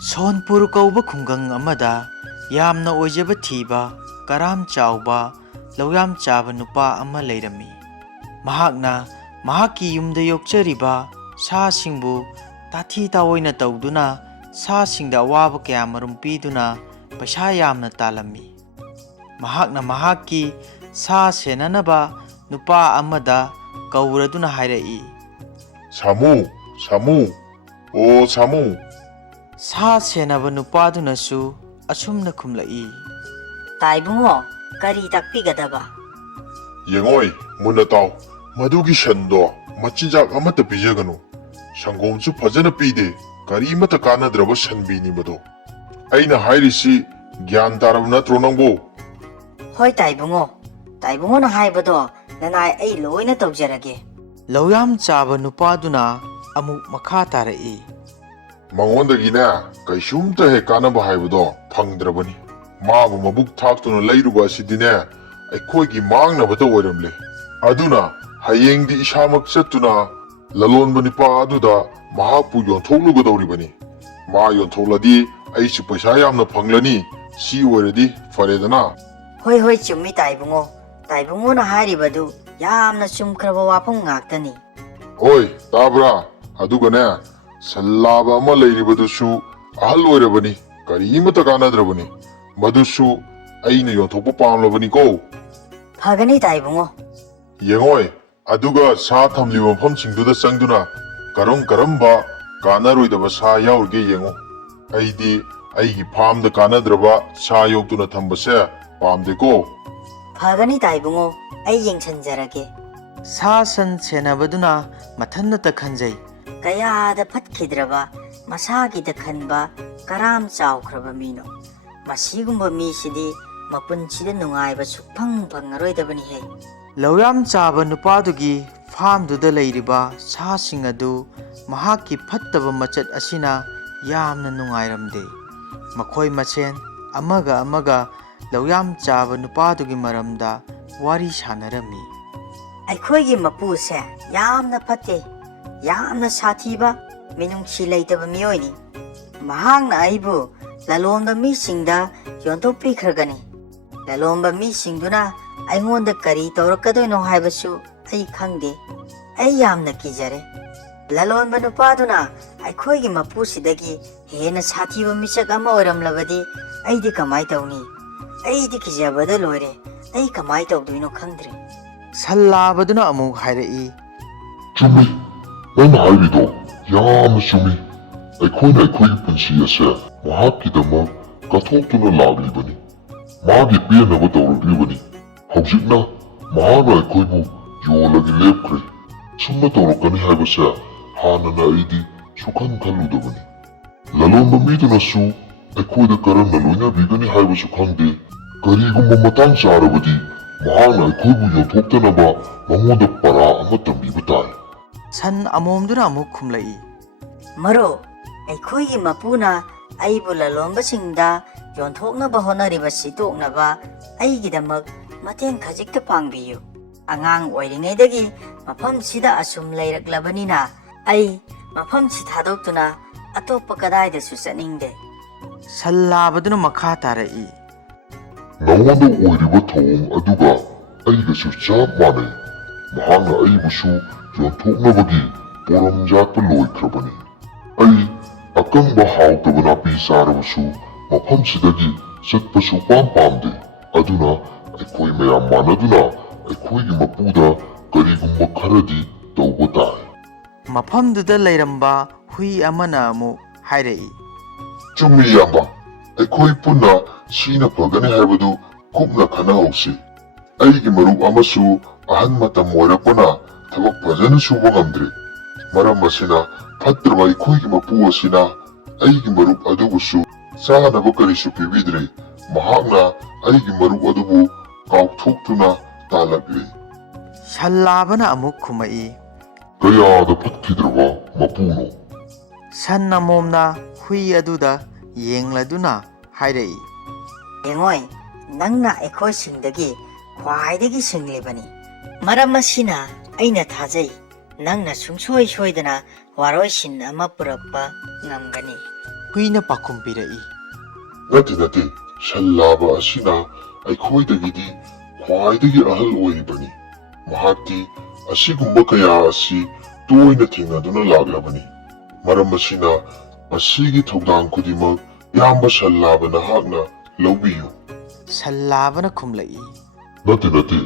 ꯁꯣꯟꯄꯨꯔ ꯀꯧꯕ ꯈꯨꯡꯒꯪ ꯑꯃꯗ ꯌꯥꯝꯅ ꯑꯣꯏꯖꯕ ꯊꯤꯕ ꯀꯔꯥꯝ ꯆꯥꯎꯕ ꯂꯧꯌꯥꯝ ꯆꯥꯕ ꯅꯨꯄꯥ ꯑꯃ ꯂꯩꯔꯝꯃꯤ꯫ ꯃꯍꯥꯛꯅ ꯃꯍꯥꯛꯀꯤ ꯌꯨꯝꯗ ꯌꯣꯛꯆꯔꯤꯕ ꯁꯥꯁꯤꯡꯕꯨ ꯇꯥꯊꯤ ꯇꯥꯑꯣꯏꯅ ꯇꯧꯗꯨꯅ ꯁꯥꯁꯤꯡꯗ ꯑꯋꯥꯕ ꯀꯌꯥꯃꯔꯨꯝ ꯄꯤꯗꯨꯅ ꯄꯩꯁꯥ ꯌꯥꯝꯅ ꯇꯥꯜꯂꯝꯃꯤ꯫ ꯃꯍꯥꯛꯅ ꯃꯍꯥꯛꯀꯤ ꯁꯥ ꯁꯦꯟꯅꯅꯕ ꯅꯨꯄꯥ ꯑꯃꯗ ꯀꯧꯔꯗꯨꯅ ꯍꯥꯏꯔꯛꯏ, "ꯁꯥꯃꯨ, ꯁꯥꯃꯨ, ꯑꯣ ꯁꯥꯃꯨ!" ꯁꯥ ꯁꯦꯟꯅꯕ ꯅꯨꯄꯥꯗꯨꯅꯁꯨ ꯑꯁꯨꯝꯅ ꯈꯨꯝꯂꯛꯏ, "ꯇꯥꯏꯕꯨꯡꯉꯣ, ꯀꯔꯤ ꯇꯥꯛꯄꯤꯒꯗꯕ?" "ꯌꯦꯡꯉꯣꯏ, ꯃꯨꯟꯅ ꯇꯥꯎ, ꯃꯗꯨꯒꯤ ꯁꯟꯗꯣ ꯃꯆꯤꯟꯖꯥꯛ ꯑꯃꯠꯇ ꯄꯤꯖꯒꯅꯨ꯫ ꯁꯪꯒꯣꯝꯁꯨ ꯐꯖꯅ ꯄꯤꯗꯦ, ꯀꯔꯤꯃꯠꯇ ꯀꯥꯟꯅꯗ꯭ꯔꯕ ꯁꯟꯕꯤꯅꯤ ꯃꯗꯣ꯫ ꯑꯩꯅ ꯍꯥꯏꯔꯤꯁꯤ ꯒ꯭ꯌꯥꯟ ꯇꯥꯔꯕ ꯅꯠꯇ꯭ꯔꯣ ꯅꯪꯕꯨ?" "ꯍꯣꯏ ꯇꯥꯏꯕꯨꯡꯉꯣ, ꯇꯥꯏꯕꯨꯡꯉꯣꯅ ꯍꯥꯏꯕꯗꯣ ꯅꯅꯥꯏ ꯑꯩ ꯂꯣꯏꯅ ꯇꯧꯖꯔꯒꯦ." ꯂꯧꯌꯥꯝ ꯆꯥꯕ ꯅꯨꯄꯥꯗꯨꯅ ꯑꯃꯨꯛ ꯃꯈꯥ ꯇꯥꯔꯛꯏ, "ꯃꯉꯣꯟꯗꯒꯤꯅꯦ ꯀꯩꯁꯨꯝꯇ ꯍꯦꯛ ꯀꯥꯟꯅꯕ ꯍꯥꯏꯕꯗꯣ ꯐꯪꯗ꯭ꯔꯕꯅꯤ꯫ ꯃꯥꯕꯨ ꯃꯕꯨꯛ ꯊꯥꯛꯇꯨꯅ ꯂꯩꯔꯨꯕ ꯑꯁꯤꯗꯤꯅꯦ ꯑꯩꯈꯣꯏꯒꯤ ꯃꯥꯡꯅꯕꯇ ꯑꯣꯏꯔꯝꯂꯦ꯫ ꯑꯗꯨꯅ ꯍꯌꯦꯡꯗꯤ ꯏꯁꯥꯃꯛ ꯆꯠꯇꯨꯅ ꯂꯂꯣꯟꯕ ꯅꯨꯄꯥ ꯑꯗꯨꯗ ꯃꯍꯥꯛꯄꯨ ꯌꯣꯟꯊꯣꯛꯂꯨꯒꯗꯧꯔꯤꯕꯅꯤ꯫ ꯃꯥ ꯌꯣꯟꯊꯣꯛꯂꯗꯤ ꯑꯩꯁꯨ ꯄꯩꯁꯥ ꯌꯥꯝꯅ ꯐꯪꯂꯅꯤ꯫ ꯁꯤ ꯑꯣꯏꯔꯗꯤ ꯐꯔꯦꯗꯅ." "ꯍꯣꯏ ꯍꯣꯏ ꯆꯨꯝꯃꯤ ꯇꯥꯏꯕꯨꯡꯉꯣ, ꯇꯥꯏꯕꯨꯡꯉꯣꯅ ꯍꯥꯏꯔꯤꯕꯗꯨ ꯌꯥꯝꯅ ꯆꯨꯝꯈ꯭ꯔꯕ ꯋꯥꯐꯝ ꯉꯥꯛꯇꯅꯤ." "ꯍꯣꯏ, ꯇꯥꯕ꯭ꯔꯥ? ꯑꯗꯨꯒꯅꯦ ꯁꯟ ꯂꯥꯕ ꯑꯃ ꯂꯩꯔꯤꯕꯗꯨꯁꯨ ꯑꯍꯜ ꯑꯣꯏꯔꯕꯅꯤ, ꯀꯔꯤꯃꯠꯇ ꯀꯥꯟꯅꯗ꯭ꯔꯕꯅꯤ꯫ ꯃꯗꯨꯁꯨ ꯑꯩꯅ ꯌꯣꯟꯊꯣꯛꯄ ꯄꯥꯝꯂꯕꯅꯤꯀꯣ." "ꯐꯒꯅꯤ ꯇꯥꯏꯕꯨꯡꯉꯣ." "ꯌꯦꯡꯉꯣꯏ, ꯑꯗꯨꯒ ꯁꯥ ꯊꯝꯂꯤꯕ ꯃꯐꯝꯁꯤꯡꯗꯨꯗ ꯆꯪꯗꯨꯅ ꯀꯔꯝꯕ ꯀꯥꯟꯅꯔꯣꯏꯗꯕ ꯁꯥ ꯌꯥꯎꯔꯤꯒꯦ ꯌꯦꯡꯉꯨ꯫ ꯑꯩꯗꯤ ꯑꯩꯒꯤ ꯐꯥꯔꯝꯗ ꯀꯥꯟꯅꯗ꯭ꯔꯕ ꯁꯥ ꯌꯣꯛꯇꯨꯅ ꯊꯝꯕꯁꯦ ꯄꯥꯝꯗꯦꯀꯣ." "ꯐꯒꯅꯤ ꯇꯥꯏꯕꯨꯡꯉꯣ, ꯑꯩ ꯌꯦꯡꯁꯤꯟꯖꯔꯒꯦ." ꯁꯥ ꯁꯟ ꯁꯦꯟꯅꯕꯗꯨꯅ ꯃꯊꯟꯇ ꯈꯟꯖꯩ, ꯀꯌꯥꯗ ꯐꯠꯈꯤꯗ꯭ꯔꯕ ꯃꯁꯥꯒꯤꯗ ꯈꯟꯕ ꯀꯔꯥꯝ ꯆꯥꯎꯈ꯭ꯔꯕ ꯃꯤꯅꯣ! ꯃꯁꯤꯒꯨꯝꯕ ꯃꯤꯁꯤꯗꯤ ꯃꯄꯨꯟꯁꯤꯗ ꯅꯨꯡꯉꯥꯏꯕ ꯁꯨꯛꯐꯪ ꯐꯪꯉꯔꯣꯏꯗꯕꯅꯤꯍꯦ꯫ ꯂꯧꯌꯥꯝ ꯆꯥꯕ ꯅꯨꯄꯥꯗꯨꯒꯤ ꯐꯥꯔꯝꯗꯨꯗ ꯂꯩꯔꯤꯕ ꯁꯥꯁꯤꯡ ꯑꯗꯨ ꯃꯍꯥꯛꯀꯤ ꯐꯠꯇꯕ ꯃꯆꯠ ꯑꯁꯤꯅ ꯌꯥꯝꯅ ꯅꯨꯡꯉꯥꯏꯔꯝꯗꯦ꯫ ꯃꯈꯣꯏ ꯃꯁꯦꯟ ꯑꯃꯒ ꯑꯃꯒ ꯂꯧꯌꯥꯝ ꯆꯥꯕ ꯅꯨꯄꯥꯗꯨꯒꯤ ꯃꯔꯝꯗ ꯋꯥꯔꯤ ꯁꯥꯅꯔꯝꯃꯤ꯫ "ꯑꯩꯈꯣꯏꯒꯤ ꯃꯄꯨꯁꯦ ꯌꯥꯝꯅ ꯐꯠꯇꯦ, ꯌꯥꯝꯅ ꯁꯥꯊꯤꯕ, ꯃꯤꯅꯨꯡꯁꯤ ꯂꯩꯇꯕ ꯃꯤꯑꯣꯏꯅꯤ꯫ ꯃꯍꯥꯛꯅ ꯑꯩꯕꯨ ꯂꯂꯣꯟꯕ ꯃꯤꯁꯤꯡꯗ ꯌꯣꯟꯊꯣꯛꯄꯤꯈ꯭ꯔꯒꯅꯤ꯫ ꯂꯂꯣꯟꯕ ꯃꯤꯁꯤꯡꯗꯨꯅ ꯑꯩꯉꯣꯟꯗ ꯀꯔꯤ ꯇꯧꯔꯛꯀꯗꯣꯏꯅꯣ ꯍꯥꯏꯕꯁꯨ ꯑꯩ ꯈꯪꯗꯦ꯫ ꯑꯩ ꯌꯥꯝꯅ ꯀꯤꯖꯔꯦ꯫ ꯂꯂꯣꯟꯕ ꯅꯨꯄꯥꯗꯨꯅ ꯑꯩꯈꯣꯏꯒꯤ ꯃꯄꯨꯁꯤꯗꯒꯤ ꯍꯦꯟꯅ ꯁꯥꯊꯤꯕ ꯃꯤꯁꯛ ꯑꯃ ꯑꯣꯏꯔꯝꯂꯕꯗꯤ ꯑꯩꯗꯤ ꯀꯃꯥꯏ ꯇꯧꯅꯤ? ꯑꯩꯗꯤ ꯀꯤꯖꯕꯗ ꯂꯣꯏꯔꯦ꯫ ꯑꯩ ꯀꯃꯥꯏ ꯇꯧꯗꯣꯏꯅꯣ ꯈꯪꯗ꯭ꯔꯦ." ꯁꯟ ꯂꯥꯕꯗꯨꯅ ꯑꯃꯨꯛ ꯍꯥꯏꯔꯛꯏ, "ꯆꯨꯝꯃꯤ, ꯅꯪꯅ ꯍꯥꯏꯔꯤꯗꯣ ꯌꯥꯝꯅ ꯆꯨꯝꯃꯤ꯫ ꯑꯩꯈꯣꯏꯅ ꯑꯩꯈꯣꯏꯒꯤ ꯄꯨꯟꯁꯤ ꯑꯁꯦ ꯃꯍꯥꯛꯀꯤꯗꯃꯛ ꯀꯠꯊꯣꯛꯇꯨꯅ ꯂꯥꯛꯂꯤꯕꯅꯤ, ꯃꯥꯒꯤ ꯄꯦꯟꯅꯕ ꯇꯧꯔꯛꯂꯤꯕꯅꯤ꯫ ꯍꯧꯖꯤꯛꯅ ꯃꯍꯥꯛꯅ ꯑꯩꯈꯣꯏꯕꯨ ꯌꯣꯜꯂꯒ ꯂꯦꯞꯈ꯭ꯔꯦ꯫ ꯁꯨꯝꯅ ꯇꯧꯔꯛꯀꯅꯤ ꯍꯥꯏꯕꯁꯦ ꯍꯥꯟꯅꯅ ꯑꯩꯗꯤ ꯁꯨꯛꯈꯟ ꯈꯜꯂꯨꯗꯕꯅꯤ꯫ ꯂꯂꯣꯟꯕ ꯃꯤꯗꯨꯅꯁꯨ ꯑꯩꯈꯣꯏꯗ ꯀꯔꯝꯅ ꯂꯣꯏꯅꯕꯤꯒꯅꯤ ꯍꯥꯏꯕꯁꯨ ꯈꯪꯗꯦ꯫ ꯀꯔꯤꯒꯨꯝꯕ ꯃꯇꯥꯡ ꯆꯥꯔꯕꯗꯤ ꯃꯍꯥꯛꯅ ꯑꯩꯈꯣꯏꯕꯨ ꯌꯣꯟꯊꯣꯛꯇꯅꯕ ꯃꯉꯣꯟꯗ ꯄꯔꯥ ꯑꯃ ꯇꯝꯕꯤꯕ ꯇꯥꯏ." ꯁꯟ ꯑꯃꯣꯝꯗꯨꯅ ꯑꯃꯨꯛ ꯈꯨꯝꯂꯛꯏ, "ꯃꯔꯨꯞ, ꯑꯩꯈꯣꯏꯒꯤ ꯃꯄꯨꯅ ꯑꯩꯕꯨ ꯂꯂꯣꯟꯕꯁꯤꯡꯗ ꯌꯣꯟꯊꯣꯛꯅꯕ ꯍꯣꯠꯅꯔꯤꯕꯁꯤ ꯇꯣꯛꯅꯕ ꯑꯩꯒꯤꯗꯃꯛ ꯃꯇꯦꯡ ꯈꯖꯤꯛꯇ ꯄꯥꯡꯕꯤꯌꯨ꯫ ꯑꯉꯥꯡ ꯑꯣꯏꯔꯤꯉꯩꯗꯒꯤ ꯃꯐꯝꯁꯤꯗ ꯑꯁꯨꯝ ꯂꯩꯔꯛꯂꯕꯅꯤꯅ ꯑꯩ ꯃꯐꯝꯁꯤ ꯊꯥꯗꯣꯛꯇꯨꯅ ꯑꯇꯣꯞꯄ ꯀꯗꯥꯏꯗꯁꯨ ꯆꯠꯅꯤꯡꯗꯦ." ꯁꯟ ꯂꯥꯕꯗꯨꯅ ꯃꯈꯥ ꯇꯥꯔꯛꯏ, "ꯅꯉꯣꯟꯗ ꯑꯣꯏꯔꯤꯕ ꯊꯧꯑꯣꯡ ꯑꯗꯨꯒ ꯑꯩꯒꯁꯨ ꯆꯞ ꯃꯥꯟꯅꯩ꯫ ꯃꯍꯥꯛꯅ ꯑꯩꯕꯨꯁꯨ ꯌꯣꯟꯊꯣꯛꯅꯕꯒꯤ ꯄꯣꯔꯝ ꯌꯥꯠꯄ ꯂꯣꯏꯈ꯭ꯔꯕꯅꯤ꯫ ꯑꯩ ꯑꯀꯪꯕ ꯍꯥꯎꯇꯕ ꯅꯥꯄꯤ ꯆꯥꯔꯕꯁꯨ ꯃꯐꯝꯁꯤꯗꯒꯤ ꯆꯠꯄ ꯁꯨꯛꯄꯥꯝ ꯄꯥꯝꯗꯦ꯫ ꯑꯗꯨꯅ ꯑꯩꯈꯣꯏ ꯃꯌꯥꯝ ꯃꯥꯟꯅꯗꯨꯅ ꯑꯩꯈꯣꯏꯒꯤ ꯃꯄꯨꯗ ꯀꯔꯤꯒꯨꯝꯕ ꯈꯔꯗꯤ ꯇꯧꯕ ꯇꯥꯏ." ꯃꯐꯝꯗꯨꯗ ꯂꯩꯔꯝꯕ ꯍꯨꯏ ꯑꯃꯅ ꯑꯃꯨꯛ ꯍꯥꯏꯔꯛꯏ, "ꯆꯨꯝꯃꯤ ꯏꯌꯥꯝꯕ, ꯑꯩꯈꯣই ꯄꯨꯟꯅ ꯁꯤꯅ ꯐꯒꯅꯤ ꯍꯥꯏꯕꯗꯨ ꯀꯨꯞꯅ ꯈꯟꯅꯍꯧꯁꯤ꯫ ꯑꯩꯒꯤ ꯃꯔꯨꯞ ꯑꯃꯁꯨ ꯑꯍꯟ ꯃꯇꯝ ꯑꯣꯏꯔꯛꯄꯅ ꯊꯕꯛ ꯐꯖꯅ ꯁꯨꯕ ꯉꯝꯗ꯭ꯔꯦ꯫ ꯃꯔꯝ ꯑꯁꯤꯅ ꯐꯠꯇ꯭ꯔꯕ ꯑꯩꯈꯣꯏꯒꯤ ꯃꯄꯨ ꯑꯁꯤꯅ ꯑꯩꯒꯤ ꯃꯔꯨꯞ ꯑꯗꯨꯕꯨꯁꯨ ꯆꯥꯅꯕ ꯀꯔꯤꯁꯨ ꯄꯤꯕꯤꯗ꯭ꯔꯦ꯫ ꯃꯍꯥꯛꯅ ꯑꯩꯒꯤ ꯃꯔꯨꯞ ꯑꯗꯨꯕꯨ ꯀꯥꯎꯊꯣꯛꯇꯨꯅ ꯇꯥꯜꯂꯛꯂꯤ." ꯁꯟ ꯂꯥꯕꯅ ꯑꯃꯨꯛ ꯈꯨꯝꯃꯛꯏ, "ꯀꯌꯥꯗ ꯐꯠꯈꯤꯗ꯭ꯔꯕ ꯃꯄꯨꯅꯣ!" ꯁꯟ ꯑꯃꯣꯝꯅ ꯍꯨꯏ ꯑꯗꯨꯗ ꯌꯦꯡꯂꯗꯨꯅ ꯍꯥꯏꯔꯛꯏ, "ꯌꯦꯡꯉꯣꯏ, ꯅꯪꯅ ꯑꯩꯈꯣꯏꯁꯤꯡꯗꯒꯤ ꯈ꯭ꯋꯥꯏꯗꯒꯤ ꯁꯤꯡꯂꯤꯕꯅꯤ꯫ ꯃꯔꯝ ꯑꯁꯤꯅ ꯑꯩꯅ ꯊꯥꯖꯩ ꯅꯪꯅ ꯁꯨꯡꯁꯣꯏ ꯁꯣꯏꯗꯅ ꯋꯥꯔꯣꯏꯁꯤꯟ ꯑꯃ ꯄꯨꯔꯛꯄ ꯉꯝꯒꯅꯤ꯫ ꯍꯨꯏꯅ ꯄꯥꯈꯨꯝ ꯄꯤꯔꯛꯏ꯫ ꯅꯠꯇꯦ ꯁꯟ ꯂꯥꯕ ꯑꯁꯤꯅ ꯑꯩꯈꯣꯏꯗꯒꯤꯗꯤ ꯈ꯭ꯋꯥꯏꯗꯒꯤ ꯑꯍꯜ ꯑꯣꯏꯔꯤꯕꯅꯤ꯫ ꯃꯍꯥꯛꯇꯤ ꯑꯁꯤꯒꯨꯝꯕ ꯀꯌꯥ ꯑꯁꯤ ꯇꯣꯏꯅ ꯊꯦꯡꯅꯗꯨꯅ ꯂꯥꯛꯂꯕꯅꯤ꯫ ꯃꯔꯝ ꯑꯁꯤꯅ ꯃꯁꯤꯒꯤ ꯊꯧꯗꯥꯡ ꯈꯨꯗꯤꯡꯃꯛ ꯏꯌꯥꯝꯕ ꯁꯟ ꯂꯥꯕ ꯅꯍꯥꯛꯅ ꯂꯧꯕꯤꯌꯨ꯫ ꯁꯟ ꯂꯥꯕꯅ ꯈꯨꯝꯂꯛꯏ꯫ ꯅꯠꯇꯦ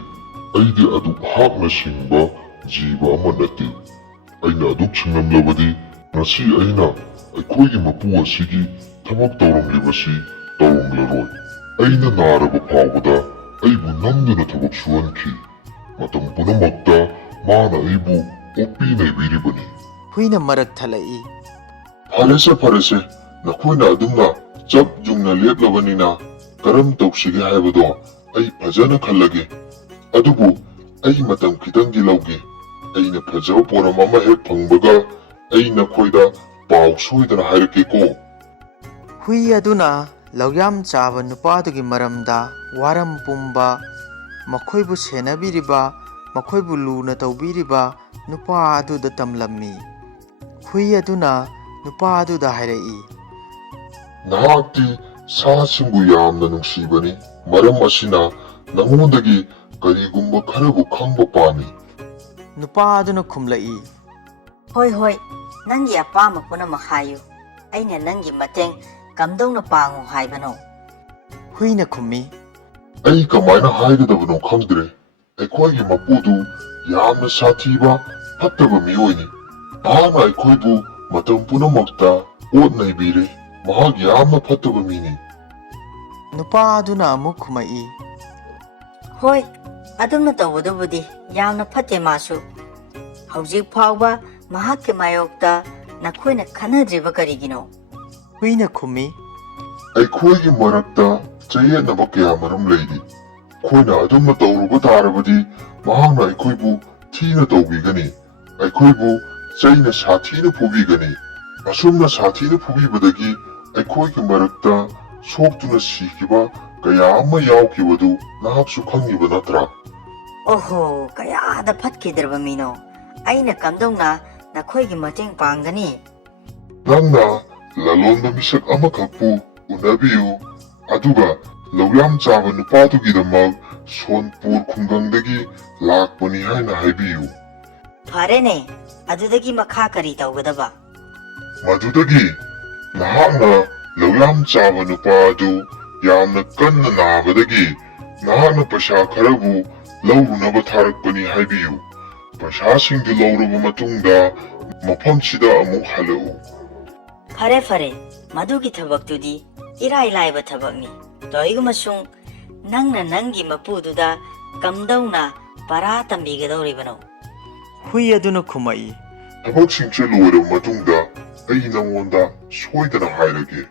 ꯑꯩꯗꯤ ꯑꯗꯨꯛ ꯍꯥꯛꯅ ꯁꯤꯡꯕ ꯖꯤꯕ ꯑꯃ ꯅꯠꯇꯦ꯫ ꯑꯩꯅ ꯑꯗꯨꯛ ꯁꯤꯡꯂꯝꯂꯕꯗꯤ ꯉꯁꯤ ꯑꯩꯅ ꯑꯩꯈꯣꯏꯒꯤ ꯃꯄꯨ ꯑꯁꯤꯒꯤ ꯊꯕꯛ ꯇꯧꯔꯝꯂꯤꯕꯁꯤ ꯇꯧꯔꯝꯂꯔꯣꯏ꯫ ꯑꯩꯅ ꯅꯥꯔꯕ ꯐꯥꯎꯕꯗ ꯑꯩꯕꯨ ꯅꯝꯗꯨꯅ ꯊꯕꯛ ꯁꯨꯍꯟꯈꯤ꯫ ꯃꯇꯝ ꯄꯨꯝꯅꯃꯛꯇ ꯃꯥꯅ ꯑꯩꯕꯨ ꯑꯣꯠꯄꯤ ꯅꯩꯕꯤꯔꯤꯕꯅꯤ꯫ ꯍꯨꯏꯅ ꯃꯔꯛ ꯊꯠꯂꯛꯏ꯫ ꯐꯔꯦꯁꯦ ꯅꯈꯣꯏꯅ ꯑꯗꯨꯝꯅ ꯆꯞ ꯌꯨꯡꯅ ꯂꯦꯞꯂꯕꯅꯤꯅ ꯀꯔꯝ ꯇꯧꯁꯤꯒꯦ ꯍꯥꯏꯕꯗꯣ ꯑꯩ ꯐꯖꯅ ꯈꯜꯂꯒꯦ꯫ ꯑꯗꯨꯕꯨ ꯑꯩ ꯃꯇꯝ ꯈꯤꯇꯪꯗꯤ ꯂꯧꯒꯦ꯫ ꯑꯩꯅ ꯐꯖꯕ ꯄꯣꯔꯝ ꯑꯃ ꯍꯦꯛ ꯐꯪꯕꯒ ꯑꯩ ꯅꯈꯣꯏꯗ ꯄꯥꯎ ꯁꯣꯏꯗꯅ ꯍꯥꯏꯔꯛꯀꯦꯀꯣ꯫ ꯍꯨꯏ ꯑꯗꯨꯅ ꯂꯧꯌꯥꯝ ꯆꯥꯕ ꯅꯨꯄꯥꯗꯨꯒꯤ ꯃꯔꯝꯗ ꯋꯥꯔꯝ ꯄꯨꯝꯕ, ꯃꯈꯣꯏꯕꯨ ꯁꯦꯟꯅꯕꯤꯔꯤꯕ, ꯃꯈꯣꯏꯕꯨ ꯂꯨꯅ ꯇꯧꯕꯤꯔꯤꯕ ꯅꯨꯄꯥ ꯑꯗꯨꯗ ꯇꯝꯂꯝꯃꯤ꯫ ꯍꯨꯏ ꯑꯗꯨꯅ ꯅꯨꯄꯥ ꯑꯗꯨꯗ ꯍꯥꯏꯔꯛꯏ꯫ ꯅꯍꯥꯛꯇꯤ ꯁꯥꯁꯤꯡꯕꯨ ꯌꯥꯝꯅ ꯅꯨꯡꯁꯤꯕꯅꯤ꯫ ꯃꯔꯝ ꯑꯁꯤꯅ ꯅꯉꯣꯟꯗꯒꯤ ꯀꯔꯤꯒꯨꯝꯕ ꯈꯔꯕꯨ ꯈꯪꯕ ꯄꯥꯝꯃꯤ꯫ ꯅꯨꯄꯥ ꯑꯗꯨꯅ ꯈꯨꯝꯂꯛꯏ꯫ ꯍꯣꯏ ꯅꯪꯒꯤ ꯑꯄꯥꯝꯕ ꯄꯨꯝꯅꯃꯛ ꯍꯥꯏꯌꯨ꯫ ꯑꯩꯅ ꯅꯪꯒꯤ ꯃꯇꯦꯡ ꯀꯝꯗꯧꯅ ꯄꯥꯡꯉꯨ ꯍꯥꯏꯕꯅꯣ? ꯍꯨꯏꯅ ꯈꯨꯝꯃꯤ꯫ ꯑꯩ ꯀꯃꯥꯏꯅ ꯍꯥꯏꯒꯗꯕꯅꯣ ꯈꯪꯗ꯭ꯔꯦ꯫ ꯑꯩꯈꯣꯏꯒꯤ ꯃꯄꯨꯗꯨ ꯌꯥꯝꯅ ꯁꯥꯊꯤꯕ ꯐꯠꯇꯕ ꯃꯤꯑꯣꯏꯅꯤ꯫ ꯃꯍꯥꯛꯅ ꯑꯩꯈꯣꯏꯕꯨ ꯃꯇꯝ ꯄꯨꯝꯅꯃꯛꯇ ꯑꯣꯠ ꯅꯩꯕꯤꯔꯦ꯫ ꯃꯍꯥꯛ ꯌꯥꯝꯅ ꯐꯠꯇꯕ ꯃꯤꯅꯤ꯫ ꯅꯨꯄꯥ ꯑꯗꯨꯅ ꯑꯃꯨꯛ ꯈꯨꯝꯃꯛꯏ꯫ ꯍꯣꯏ, ꯑꯗꯨꯝꯅ ꯇꯧꯕꯗꯨꯕꯨꯗꯤ ꯌꯥꯝꯅ ꯐꯠꯇꯦ ꯃꯥꯁꯨ꯫ ꯍꯧꯖꯤꯛ ꯐꯥꯎꯕ ꯃꯍꯥꯛꯀꯤ ꯃꯥꯌꯣꯛꯇ ꯅꯈꯣꯏꯅ ꯈꯟꯅꯗ꯭ꯔꯤꯕ ꯀꯔꯤꯒꯤꯅꯣ? ꯍꯨꯏꯅ ꯈꯨꯝꯃꯤ꯫ ꯑꯩꯈꯣꯏꯒꯤ ꯃꯔꯛꯇ ꯆꯌꯦꯠꯅꯕ ꯀꯌꯥ ꯃꯔꯨꯝ ꯂꯩꯔꯤ꯫ ꯑꯩꯈꯣꯏꯅ ꯑꯗꯨꯝꯅ ꯇꯧꯔꯨꯕ ꯇꯥꯔꯕꯗꯤ ꯃꯍꯥꯛꯅ ꯑꯩꯈꯣꯏꯕꯨ ꯊꯤꯅ ꯇꯧꯕꯤꯒꯅꯤ꯫ ꯑꯩꯈꯣꯏꯕꯨ ꯆꯩꯅ ꯁꯥꯊꯤꯅ ꯐꯨꯕꯤꯒꯅꯤ꯫ ꯑꯁꯨꯝꯅ ꯁꯥꯊꯤꯅ ꯐꯨꯕꯤꯕꯗꯒꯤ ꯑꯩꯈꯣꯏꯒꯤ ꯃꯔꯛꯇ ꯁꯣꯛꯇꯨꯅ ꯁꯤꯈꯤꯕ ꯀꯌꯥ ꯑꯃ ꯌꯥꯎꯈꯤꯕꯗꯨ ꯅꯍꯥꯛꯁꯨ ꯈꯪꯉꯤꯕ ꯅꯠꯇ꯭ꯔꯥ? ꯑꯣꯍꯣ, ꯀꯌꯥꯗ ꯐꯠꯈꯤꯗ꯭ꯔꯕ ꯃꯤꯅꯣ! ꯑꯩꯅ ꯀꯝꯗꯧꯅ ꯅꯈꯣꯏꯒꯤ ꯃꯇꯦꯡ ꯄꯥꯡꯒꯅꯤ? ꯅꯪꯅ ꯂꯂꯣꯟꯕ ꯃꯤꯁꯛ ꯑꯃꯈꯛꯄꯨ ꯎꯅꯕꯤꯌꯨ, ꯑꯗꯨꯒ ꯂꯧꯌꯥꯝ ꯆꯥꯕ ꯅꯨꯄꯥꯗꯨꯒꯤꯗꯃꯛ ꯁꯣꯟꯄꯨꯔ ꯈꯨꯡꯒꯪꯗꯒꯤ ꯂꯥꯛꯄꯅꯤ ꯍꯥꯏꯅ ꯍꯥꯏꯕꯤꯌꯨ꯫ ꯐꯔꯦꯅꯦ, ꯑꯗꯨꯗꯒꯤ ꯃꯈꯥ ꯀꯔꯤ ꯇꯧꯒꯗꯕ? ꯃꯗꯨꯗꯒꯤ ꯅꯍꯥꯛꯅ ꯂꯧꯌꯥꯝ ꯆꯥꯕ ꯅꯨꯄꯥ ꯑꯗꯨ ꯌꯥꯝꯅ ꯀꯟꯅ ꯅꯥꯕꯗꯒꯤ ꯅꯍꯥꯛꯅ ꯄꯩꯁꯥ ꯈꯔꯕꯨ ꯂꯧꯔꯨꯅꯕ ꯊꯥꯔꯛꯄꯅꯤ ꯍꯥꯏꯕꯤꯌꯨ꯫ ꯄꯩꯁꯥꯁꯤꯡꯗꯨ ꯂꯧꯔꯕ ꯃꯇꯨꯡꯗ ꯃꯐꯝꯁꯤꯗ ꯑꯃꯨꯛ ꯍꯜꯂꯛꯎ꯫ ꯐꯔꯦ, ꯃꯗꯨꯒꯤ ꯊꯕꯛꯇꯨꯗꯤ ꯏꯔꯥꯏ ꯂꯥꯏꯕ ꯊꯕꯛꯅꯤ꯫ ꯇꯧꯏꯒꯨꯝꯕꯁꯨꯡ ꯅꯪꯅ ꯅꯪꯒꯤ ꯃꯄꯨꯗꯨꯗ ꯀꯝꯗꯧꯅ ꯄꯔꯥ ꯇꯝꯕꯤꯒꯗꯧꯔꯤꯕꯅꯣ? ꯍꯨꯏ ꯑꯗꯨꯅ ꯈꯨꯝꯃꯛꯏ꯫ ꯊꯕꯛꯁꯤꯡꯁꯦ ꯂꯣꯏꯔꯕ ꯃꯇꯨꯡꯗ ꯑꯩ ꯅꯉꯣꯟꯗ ꯁꯣꯏꯗꯅ ꯍꯥꯏꯔꯒꯦ꯫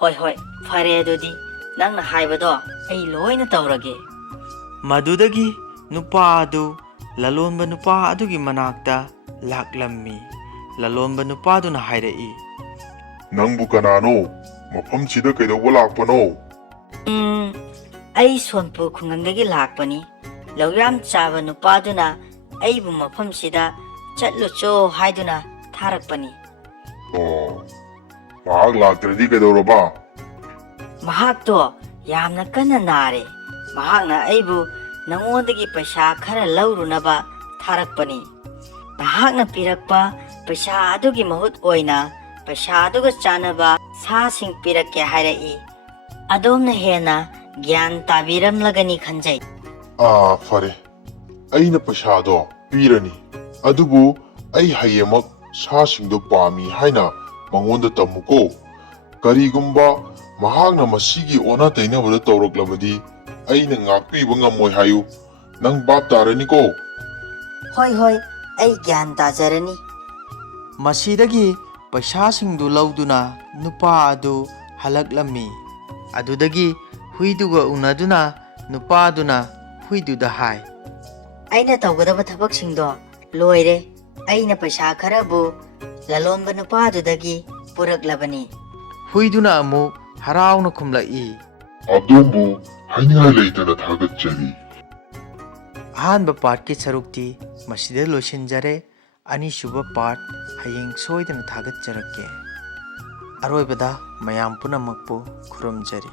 ꯍꯣꯏ, ꯐꯔꯦ ꯑꯗꯨꯗꯤ ꯅꯪꯅ ꯍꯥꯏꯕꯗꯣ ꯑꯩ ꯂꯣꯏꯅ ꯇꯧꯔꯒꯦ꯫ ꯃꯗꯨꯗꯒꯤ ꯅꯨꯄꯥ ꯑꯗꯨ ꯂꯂꯣꯟꯕ ꯅꯨꯄꯥ ꯑꯗꯨꯒꯤ ꯃꯅꯥꯛꯇ ꯂꯥꯛꯂꯝꯃꯤ꯫ ꯂꯂꯣꯟꯕ ꯅꯨꯄꯥꯗꯨꯅ ꯍꯥꯏꯔꯛꯏ꯫ ꯅꯪꯕꯨ ꯀꯅꯥꯅꯣ? ꯃꯐꯝꯁꯤꯗ ꯀꯩꯗꯧꯕ ꯂꯥꯛꯄꯅꯣ? ꯑꯩ ꯁꯣꯟꯄꯨꯔ ꯈꯨꯡꯒꯪꯗꯒꯤ ꯂꯥꯛꯄꯅꯤ꯫ ꯂꯧꯌꯥꯝ ꯆꯥꯕ ꯅꯨꯄꯥꯗꯨꯅ ꯑꯩꯕꯨ ꯃꯐꯝꯁꯤꯗ ꯆꯠꯂꯨꯆꯣ ꯍꯥꯏꯗꯨꯅ ꯊꯥꯔꯛꯄꯅꯤ꯫ ꯃꯍꯥꯛ ꯂꯥꯛꯇ꯭ꯔꯗꯤ ꯀꯩꯗꯧꯔꯕ? ꯃꯍꯥꯛꯇꯣ ꯌꯥꯝꯅ ꯀꯟꯅ ꯅꯥꯔꯦ꯫ ꯃꯍꯥꯛꯅ ꯑꯩꯕꯨ ꯅꯉꯣꯟꯗꯒꯤ ꯄꯩꯁꯥ ꯈꯔ ꯂꯧꯔꯨꯅꯕ ꯊꯥꯔꯛꯄꯅꯤ꯫ ꯅꯍꯥꯛꯅ ꯄꯤꯔꯛꯄ ꯄꯩꯁꯥ ꯑꯗꯨꯒꯤ ꯃꯍꯨꯠ ꯑꯣꯏꯅ ꯄꯩꯁꯥ ꯑꯗꯨꯒ ꯆꯥꯅꯕ ꯁꯥꯁꯤꯡ ꯄꯤꯔꯛꯀꯦ ꯍꯥꯏꯔꯛꯏ꯫ ꯑꯗꯣꯝꯅ ꯍꯦꯟꯅ ꯒ꯭ꯌꯥꯟ ꯇꯥꯕꯤꯔꯝꯂꯒꯅꯤ ꯈꯟꯖꯩ꯫ ꯐꯔꯦ, ꯑꯩꯅ ꯄꯩꯁꯥꯗꯣ ꯄꯤꯔꯅꯤ꯫ ꯑꯗꯨꯕꯨ ꯑꯩ ꯍꯌꯦꯡꯃꯛ ꯁꯥꯁꯤꯡꯗꯣ ꯄꯥꯝꯃꯤ ꯍꯥꯏꯅ ꯃꯉꯣꯟꯗ ꯇꯝꯃꯨꯀꯣ꯫ ꯀꯔꯤꯒꯨꯝꯕ ꯃꯍꯥꯛꯅ ꯃꯁꯤꯒꯤ ꯑꯣꯟꯅ ꯇꯩꯅꯕꯗ ꯇꯧꯔꯛꯂꯕꯗꯤ ꯑꯩꯅ ꯉꯥꯛꯄꯤꯕ ꯉꯝꯃꯣꯏ ꯍꯥꯏꯌꯨ꯫ ꯅꯪ ꯚꯥꯞ ꯇꯥꯔꯅꯤꯀꯣ? ꯍꯣꯏ, ꯑꯩ ꯒ꯭ꯌꯥꯟ ꯇꯥꯖꯔꯅꯤ꯫ ꯃꯁꯤꯗꯒꯤ ꯄꯩꯁꯥꯁꯤꯡꯗꯨ ꯂꯧꯗꯨꯅ ꯅꯨꯄꯥ ꯑꯗꯨ ꯍꯜꯂꯛꯂꯝꯃꯤ꯫ ꯑꯗꯨꯗꯒꯤ ꯍꯨꯏꯗꯨꯒ ꯎꯅꯗꯨꯅ ꯅꯨꯄꯥꯗꯨꯅ ꯍꯨꯏꯗꯨꯗ ꯍꯥꯏ꯫ ꯑꯩꯅ ꯇꯧꯒꯗꯕ ꯊꯕꯛꯁꯤꯡꯗꯣ ꯂꯣꯏꯔꯦ꯫ ꯑꯩꯅ ꯄꯩꯁꯥ ꯈꯔꯕꯨ ꯂꯂꯣꯟꯕ ꯅꯨꯄꯥꯗꯨꯗꯒꯤ ꯄꯨꯔꯛꯂꯕꯅꯤ꯫ ꯍꯨꯏꯗꯨꯅ ꯑꯃꯨꯛ ꯍꯔꯥꯎꯅ ꯈꯨꯝꯂꯛꯏ꯫ ꯑꯗꯣꯝꯕꯨ ꯍꯥꯏꯅꯤꯡꯉꯥꯏ ꯂꯩꯇꯅ ꯊꯥꯒꯠꯆꯔꯤ꯫ ꯑꯍꯥꯟꯕ ꯄꯥꯔꯠꯀꯤ ꯁꯔꯨꯛꯇꯤ ꯃꯁꯤꯗ ꯂꯣꯏꯁꯤꯟꯖꯔꯦ꯫ ꯑꯅꯤꯁꯨꯕ ꯄꯥꯔꯠ ꯍꯌꯦꯡ ꯁꯣꯏꯗꯅ ꯊꯥꯒꯠꯆꯔꯛꯀꯦ꯫ ꯑꯔꯣꯏꯕꯗ ꯃꯌꯥꯝ ꯄꯨꯝꯅꯃꯛꯄꯨ ꯈꯨꯔꯨꯝꯖꯔꯤ꯫